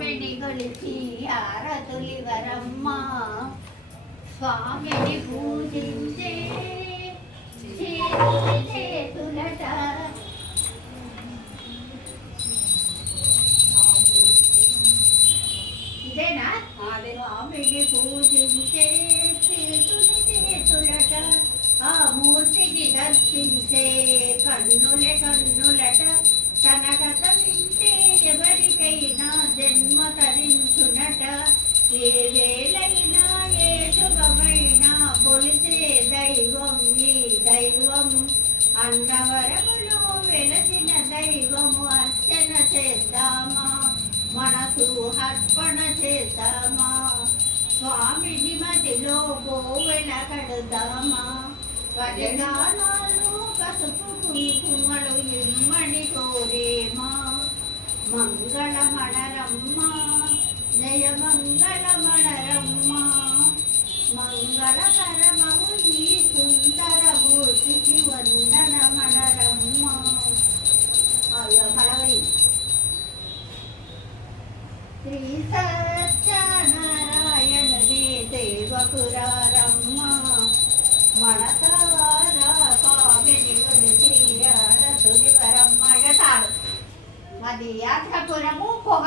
స్వామిని కొలిచి హారతులివరమ్మ స్వామిని పూజించే చేతులట ఇదేనా స్వామిని పూజించే చేతులట ఆ మూర్తిని దర్శించే కన్నులట తన కథ వింటే ఎవరికైనా జన్మ తరించునట ఏ వేళైనా ఏ శుభమైనా కొలిసే దైవం ఈ దైవం అన్నవరములో వెలసిన దైవము అర్చన చేద్దామా మనసు అర్పణ చేద్దామా స్వామిని మదిలో గోవెల కడదామా పరిగానాలు పసుపు కుంకుమలు ఇమ్మడి కోరేమా మంగళమణరమ్మ జయ మంగళమణరమ్మ మంగళకరమము ఈ సుందర మూర్తికి వందనమణరమ్మ పడవై శ్రీ సత్యనారాయణనే దేవపురారమ్మ మడతారా స్వామిని కొలిచి హారతులివరమ్మ. ఇక చాలు. మాది యాత్రపురము పొగ.